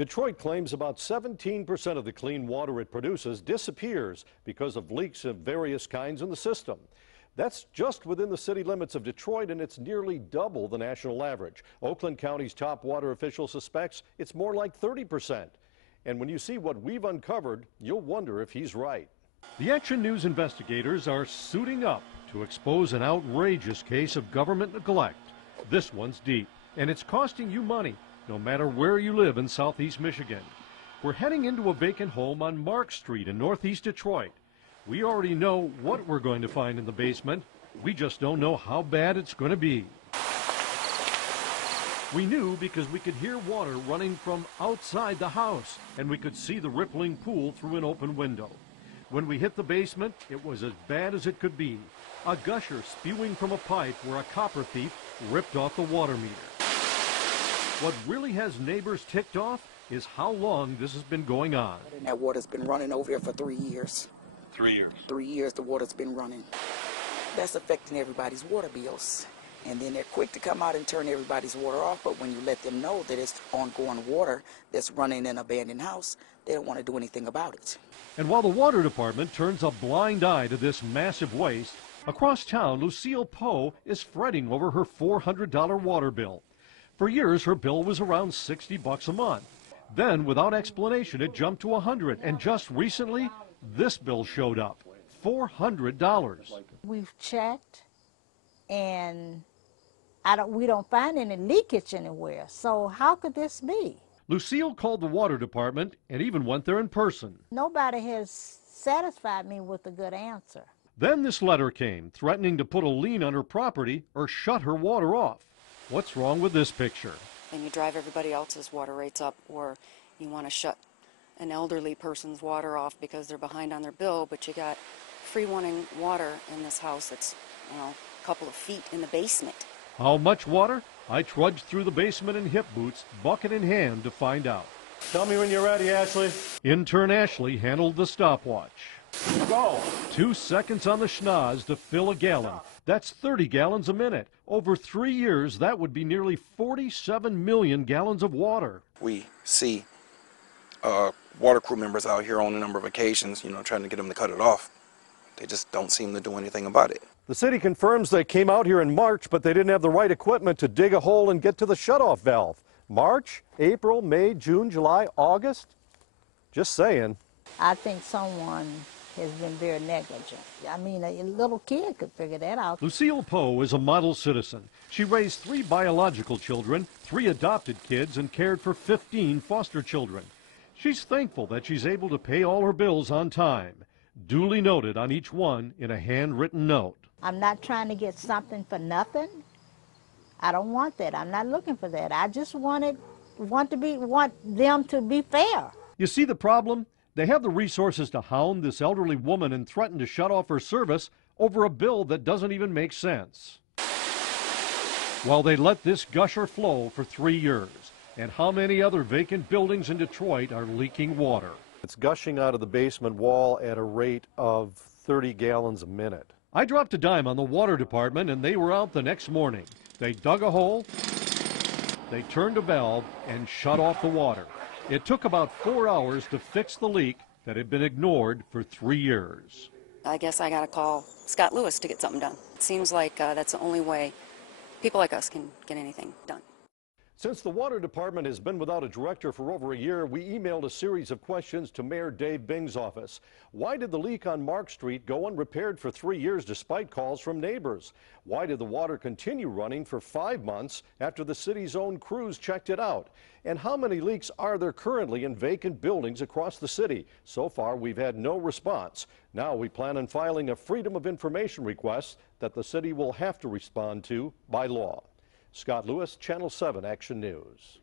Detroit claims about 17% of the clean water it produces disappears because of leaks of various kinds in the system. That's just within the city limits of Detroit, and it's nearly double the national average. Oakland County's top water official suspects it's more like 30%. And when you see what we've uncovered, you'll wonder if he's right. The Action News investigators are suiting up to expose an outrageous case of government neglect. This one's deep, and it's costing you money, no matter where you live in southeast Michigan. We're heading into a vacant home on Mark Street in northeast Detroit. We already know what we're going to find in the basement. We just don't know how bad it's going to be. We knew because we could hear water running from outside the house, and we could see the rippling pool through an open window. When we hit the basement, it was as bad as it could be. A gusher spewing from a pipe where a copper thief ripped off the water meter. What really has neighbors ticked off is how long this has been going on. And that water's been running over here for 3 years. 3 years? 3 years the water's been running. That's affecting everybody's water bills. And then they're quick to come out and turn everybody's water off, but when you let them know that it's ongoing water that's running in an abandoned house, they don't want to do anything about it. And while the water department turns a blind eye to this massive waste, across town, Lucille Poe is fretting over her $400 water bill. For years, her bill was around $60 a month. Then, without explanation, it jumped to $100, and just recently, this bill showed up, $400. We've checked, and we don't find any leakage anywhere. So how could this be? Lucille called the water department and even went there in person. Nobody has satisfied me with a good answer. Then this letter came, threatening to put a lien on her property or shut her water off. What's wrong with this picture? And you drive everybody else's water rates up, or you want to shut an elderly person's water off because they're behind on their bill, but you got free running water in this house that's, a couple of feet in the basement. How much water? I trudged through the basement in hip boots, bucket in hand, to find out. Tell me when you're ready, Ashley. Intern Ashley handled the stopwatch. Go! 2 seconds on the schnoz to fill a gallon. That's 30 gallons a minute. Over 3 years, that would be nearly 47 million gallons of water. We see water crew members out here on a number of occasions, trying to get them to cut it off. They just don't seem to do anything about it. The city confirms they came out here in March, but they didn't have the right equipment to dig a hole and get to the shutoff valve. March, April, May, June, July, August? Just saying. I think someone has been very negligent. I mean, a little kid could figure that out. Lucille Poe is a model citizen. She raised 3 biological children, 3 adopted kids, and cared for 15 foster children. She's thankful that she's able to pay all her bills on time, duly noted on each one in a handwritten note. I'm not trying to get something for nothing. I don't want that. I'm not looking for that. I just want them to be fair. You see the problem? They have the resources to hound this elderly woman and threaten to shut off her service over a bill that doesn't even make sense. While they let this gusher flow for 3 years. And how many other vacant buildings in Detroit are leaking water? It's gushing out of the basement wall at a rate of 30 gallons a minute. I dropped a dime on the water department, and they were out the next morning. They dug a hole, they turned a valve, and shut off the water. It took about 4 hours to fix the leak that had been ignored for 3 years. I guess I got to call Scott Lewis to get something done. It seems like that's the only way people like us can get anything done. Since the water department has been without a director for over a year, we emailed a series of questions to Mayor Dave Bing's office. Why did the leak on Mark Street go unrepaired for 3 years despite calls from neighbors? Why did the water continue running for 5 months after the city's own crews checked it out? And how many leaks are there currently in vacant buildings across the city? So far, we've had no response. Now we plan on filing a Freedom of Information request that the city will have to respond to by law. Scott Lewis, Channel 7 Action News.